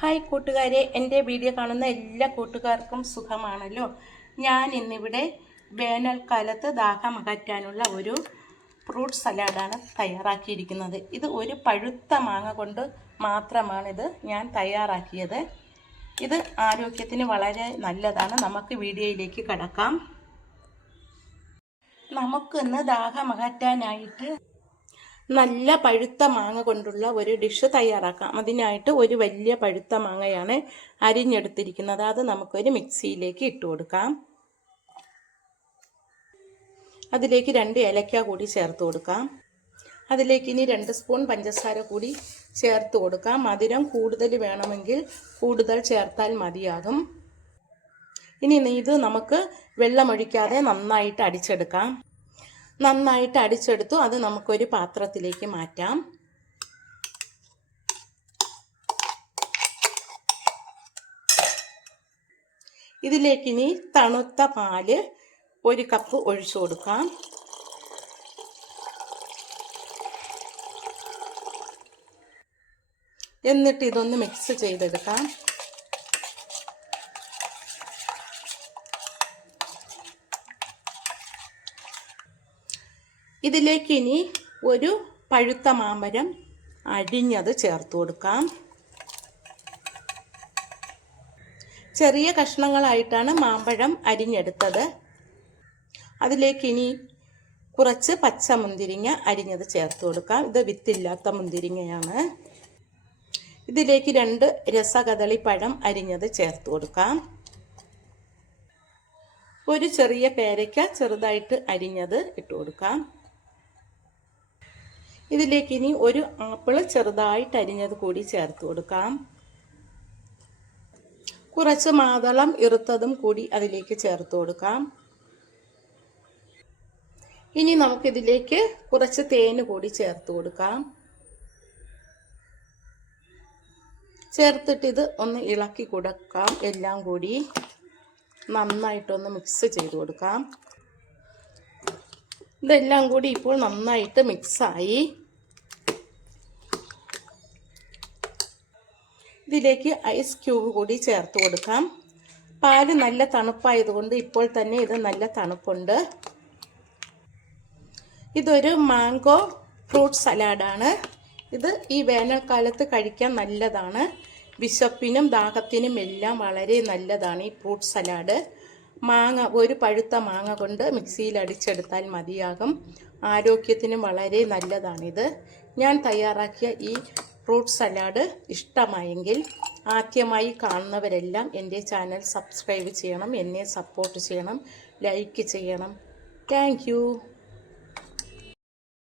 Hi കൂട്ടുകാരെ, എൻ്റെ video കാണുന്ന എല്ലാ കൂട്ടുകാർക്കും സുഖമാണല്ലോ. ഞാൻ ഇന്നിവിടെ വേനൽക്കാലത്ത് ദാഹം അകറ്റാനുള്ള ഒരു ഫ്രൂട്ട് സലാഡാണ് തയ്യാറാക്കിയിരിക്കുന്നത്. ഇത് ഒരു പഴുത്ത മാങ്ങ കൊണ്ട് മാത്രമാണിത് ഞാൻ തയ്യാറാക്കിയത്. ഇത് ആരോഗ്യത്തിന് വളരെ നല്ലതാണ്. നമുക്ക് വീഡിയോയിലേക്ക് കടക്കാം. നമുക്കിന്ന് ദാഹം അകറ്റാനായിട്ട് നല്ല പഴുത്ത മാങ്ങ കൊണ്ടുള്ള ഒരു ഡിഷ് തയ്യാറാക്കാം. അതിനായിട്ട് ഒരു വലിയ പഴുത്ത മാങ്ങയാണ് അരിഞ്ഞെടുത്തിരിക്കുന്നത്. അത് നമുക്കൊരു മിക്സിയിലേക്ക് ഇട്ട് കൊടുക്കാം. അതിലേക്ക് 2 ഏലക്ക കൂടി ചേർത്ത് കൊടുക്കാം. അതിലേക്ക് ഇനി 2 സ്പൂൺ പഞ്ചസാര കൂടി ചേർത്ത് കൊടുക്കാം. മധുരം കൂടുതൽ വേണമെങ്കിൽ കൂടുതൽ ചേർത്താൽ മതിയാകും. ഇനി ഇത് നമുക്ക് വെള്ളമൊഴിക്കാതെ നന്നായിട്ട് അടിച്ചെടുക്കാം. നന്നായിട്ട് അടിച്ചെടുത്തു. അത് നമുക്കൊരു പാത്രത്തിലേക്ക് മാറ്റാം. ഇതിലേക്കിനി തണുത്ത പാല് 1 കപ്പ് ഒഴിച്ചു കൊടുക്കാം. എന്നിട്ട് ഇതൊന്ന് മിക്സ് ചെയ്തെടുക്കാം. ഇതിലേക്ക് ഇനി ഒരു പഴുത്ത മാമ്പഴം അരിഞ്ഞത് ചേർത്ത് കൊടുക്കാം. ചെറിയ കഷ്ണങ്ങളായിട്ടാണ് മാമ്പഴം അരിഞ്ഞെടുത്തത്. അതിലേക്ക് ഇനി കുറച്ച് പച്ചമുന്തിരിങ്ങ അരിഞ്ഞത് ചേർത്ത് കൊടുക്കാം. ഇത് വിത്തില്ലാത്ത മുന്തിരിങ്ങയാണ്. ഇതിലേക്ക് 2 രസകദളിപ്പഴം അരിഞ്ഞത് ചേർത്ത് കൊടുക്കാം. ഒരു ചെറിയ പേരയ്ക്ക ചെറുതായിട്ട് അരിഞ്ഞത് ഇട്ട് കൊടുക്കാം. ഇതിലേക്ക് ഇനി ഒരു ആപ്പിള് ചെറുതായിട്ട് അരിഞ്ഞത് കൂടി ചേർത്ത് കൊടുക്കാം. കുറച്ച് മാതളം ഇറുത്തതും കൂടി അതിലേക്ക് ചേർത്ത് കൊടുക്കാം. ഇനി നമുക്കിതിലേക്ക് കുറച്ച് തേന് കൂടി ചേർത്ത് കൊടുക്കാം. ചേർത്തിട്ട് ഇത് ഒന്ന് ഇളക്കി കൊടുക്കാം. എല്ലാം കൂടി നന്നായിട്ടൊന്ന് മിക്സ് ചെയ്ത് കൊടുക്കാം. ഇതെല്ലാം കൂടി ഇപ്പോൾ നന്നായിട്ട് മിക്സായി. ഇതിലേക്ക് ഐസ് ക്യൂബ് കൂടി ചേർത്ത് കൊടുക്കാം. പാല് നല്ല തണുപ്പായതുകൊണ്ട് ഇപ്പോൾ തന്നെ ഇത് നല്ല തണുപ്പുണ്ട്. ഇതൊരു മാംഗോ ഫ്രൂട്ട് സലാഡാണ്. ഇത് ഈ വേനൽക്കാലത്ത് കഴിക്കാൻ നല്ലതാണ്. വിശപ്പിനും ദാഹത്തിനും എല്ലാം വളരെ നല്ലതാണ് ഈ ഫ്രൂട്ട് സലാഡ്. ഒരു പഴുത്ത മാങ്ങ കൊണ്ട് മിക്സിയിൽ അടിച്ചെടുത്താൽ മതിയാകും. ആരോഗ്യത്തിനും വളരെ നല്ലതാണിത്. ഞാൻ തയ്യാറാക്കിയ ഈ ഫ്രൂട്ട് സലാഡ് ഇഷ്ടമായെങ്കിൽ ആദ്യമായി കാണുന്നവരെല്ലാം എൻ്റെ ചാനൽ സബ്സ്ക്രൈബ് ചെയ്യണം, എന്നെ സപ്പോർട്ട് ചെയ്യണം, ലൈക്ക് ചെയ്യണം. Thank you.